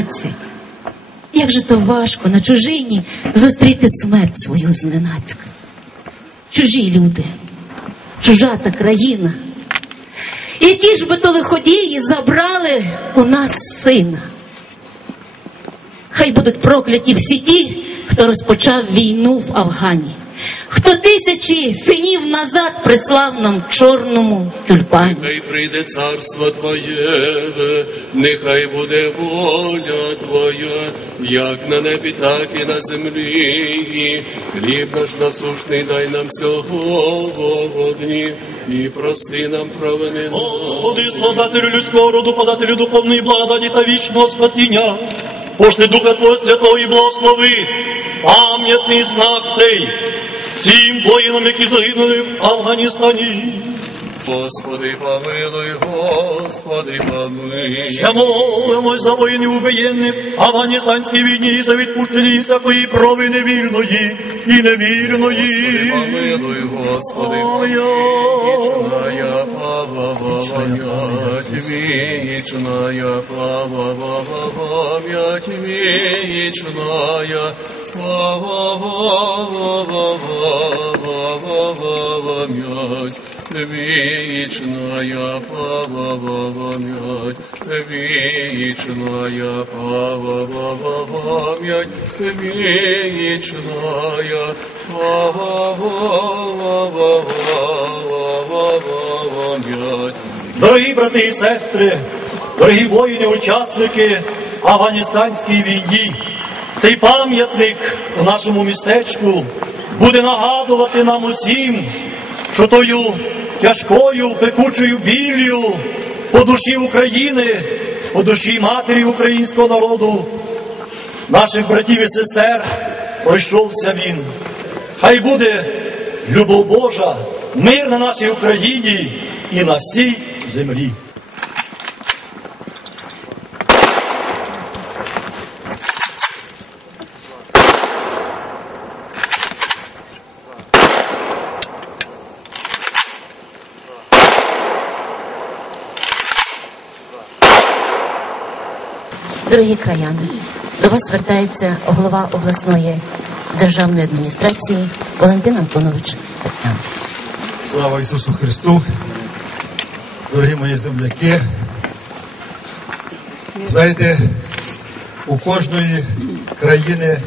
19. Як же то важко на чужині зустріти смерть свою зненацька. Чужі люди, чужа та країна. Які ж би то лиходії забрали у нас сина? Хай будуть прокляті всі ті, хто розпочав війну в Афгані, хто тисячі синів назад прислав нам в чорному тюльпані. Хай прийде царство Твоє, нехай буде воля Твоя, як на небі, так і на землі. Хліб наш насушний дай нам сьогодні, і прости нам провини. Господи, создателю людського роду, подателю духовної благодаті та вічного спасіння, пошли Духа Твого Святого і благослови, пам'ятний знак цей всім воїнам, які загинули в Афганістані. Господи, помилуй, Господи, помилуй. Ще молимось за воїнів убиєнних в Афганістанській війні за відпущення всякої провини вільної і невірної. Помилуй, Господи, Ой-ой. Вечная память, вечная память, вечная память, вечная память, вечная память, вечная память. Дорогі брати і сестри, дорогі воїни, учасники Афганістанської війні, цей пам'ятник у нашому містечку буде нагадувати нам усім, що тою тяжкою пекучою біллю по душі України, по душі матері українського народу, наших братів і сестер пройшовся він. Хай буде любов Божа, мир на нашій Україні і на всій землі. Дорогі краяни, до вас звертається голова обласної державної адміністрації Валентин Антонович. Слава Ісусу Христу! Дорогі мої земляки! Знаєте, у кожної країни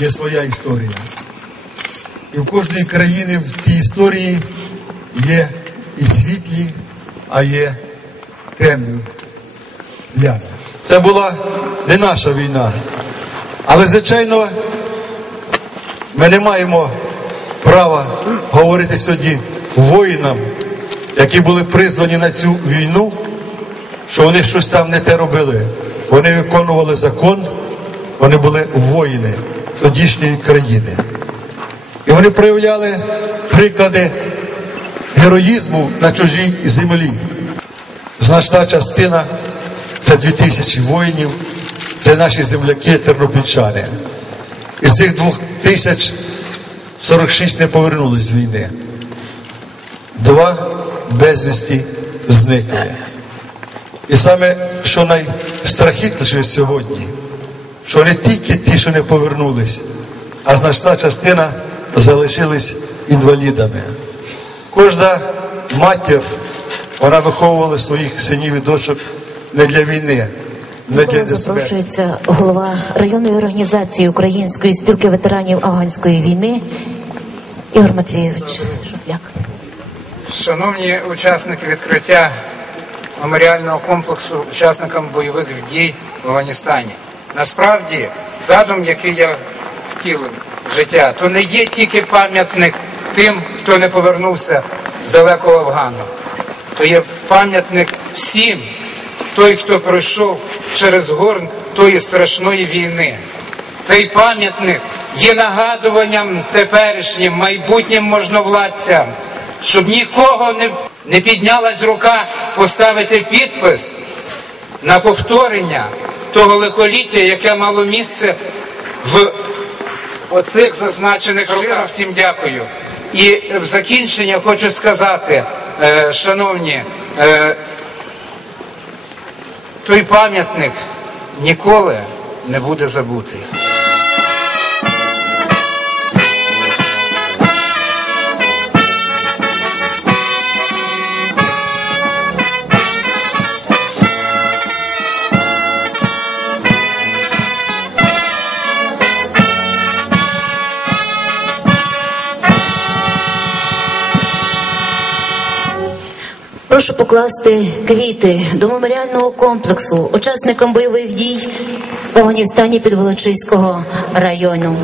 є своя історія. І в кожної країни в цій історії є і світлі, а є темні плями. Це була не наша війна. Але, звичайно, ми не маємо права говорити сьогодні воїнам, які були призвані на цю війну, що вони щось там не те робили. Вони виконували закон, вони були воїни тодішньої країни. І вони проявляли приклади героїзму на чужій землі. Значна частина це 2000 воїнів, це наші земляки тернопільчани. Із цих двох тисяч 46 не повернулись з війни. Два безвісті зникли. І саме, що найстрахітніше сьогодні, що не тільки ті, що не повернулись, а значна частина залишились інвалідами. Кожна матір, вона виховувала своїх синів і дочок не для війни, не для Слово запрошується голова районної організації Української спілки ветеранів афганської війни Ігор Матвійович Шуфляк. Шановні учасники відкриття меморіального комплексу учасникам бойових дій в Афганістані. Насправді, задум, який я втілив в життя, то не є тільки пам'ятник тим, хто не повернувся з далекого Афгану. То є пам'ятник всім, той, хто пройшов через горн тої страшної війни. Цей пам'ятник є нагадуванням теперішнім майбутнім можновладцям, щоб нікого не, не піднялась рука поставити підпис на повторення того лихоліття, яке мало місце в оцих зазначених роках. Всім дякую. І в закінчення хочу сказати, е, шановні, той пам'ятник ніколи не буде забутий. Прошу покласти квіти до меморіального комплексу учасникам бойових дій в Афганістані Підволочиського району.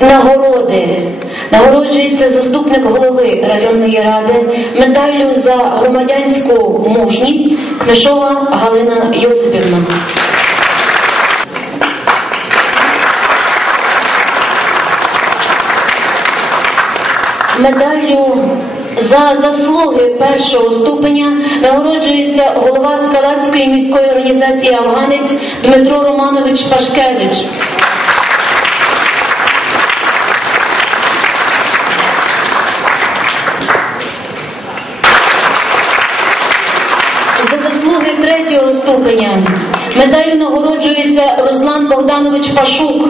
нагороди. Нагороджується заступник голови районної ради медаллю за громадянську мужність Книшова Галина Йосипівна. Медаллю за заслуги першого ступеня нагороджується голова Скалацької міської організації Афганець Дмитро Романович Пашкевич. коня. Медалю нагороджується Руслан Богданович Пашук,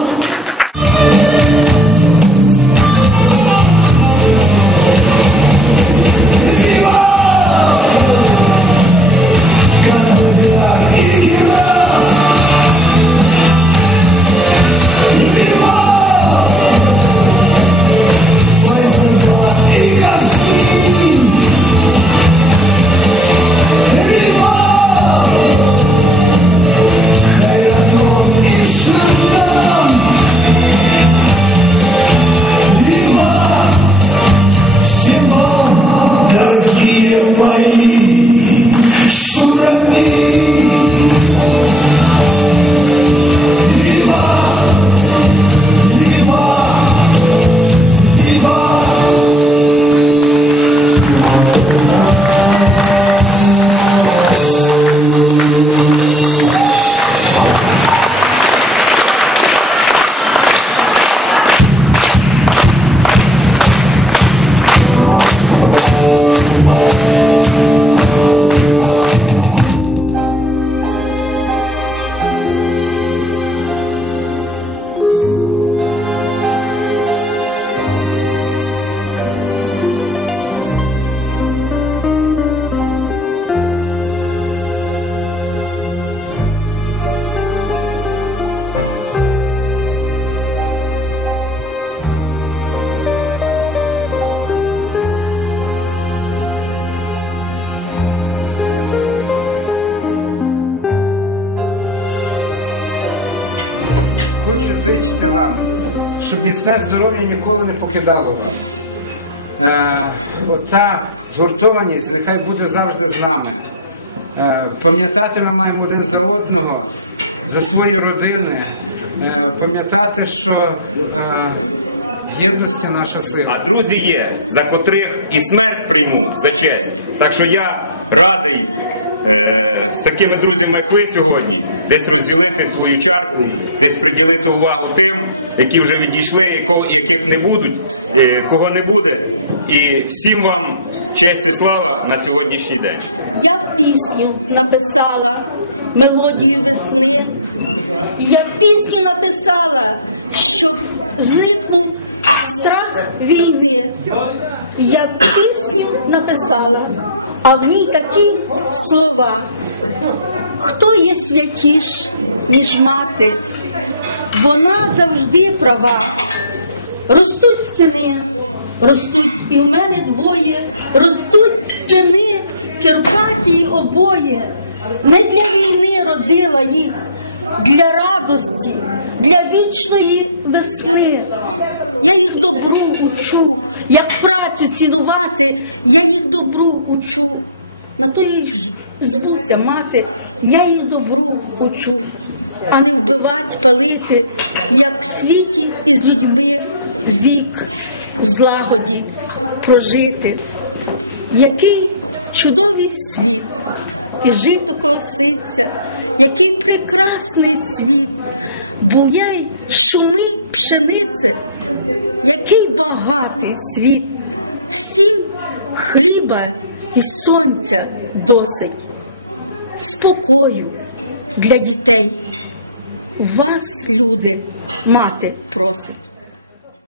здоров'я ніколи не покидало вас. Е, ота згуртованість нехай буде завжди з нами. Е, пам'ятати ми маємо один за одного, за свої родини, е, пам'ятати, що е, єдності наша сила. А друзі є, за котрих і смерть прийму за честь. Так що я радий е, з такими друзями, як ви сьогодні, десь розділити свою чарку, десь приділити увагу тим, які вже відійшли, яких не будуть, е, кого не буде. І всім вам честь і слава на сьогоднішній день. Я пісню написала мелодію весни. Я пісню написала, щоб зникнув страх війни. Я пісню написала, а в ній такі слова. Хто є святіш, ніж мати? Вона завжди права. Ростуть сини, ростуть і в мене двоє, ростуть сини, Кирпаті обоє. Не для війни родила їх, для радості, для вічної весни. Я їх добру учу, як працю цінувати, я їх добру учу. На то їх збуся мати, я їх добру учу, а не вбивать, палити, як в світі із людьми вік злагоді прожити. Який чудовий світ, і жито колоситься, який прекрасний світ, буяй шумить пшениця, який багатий світ, всім хліба і сонця досить, спокою для дітей. Вас, люди, мати просить.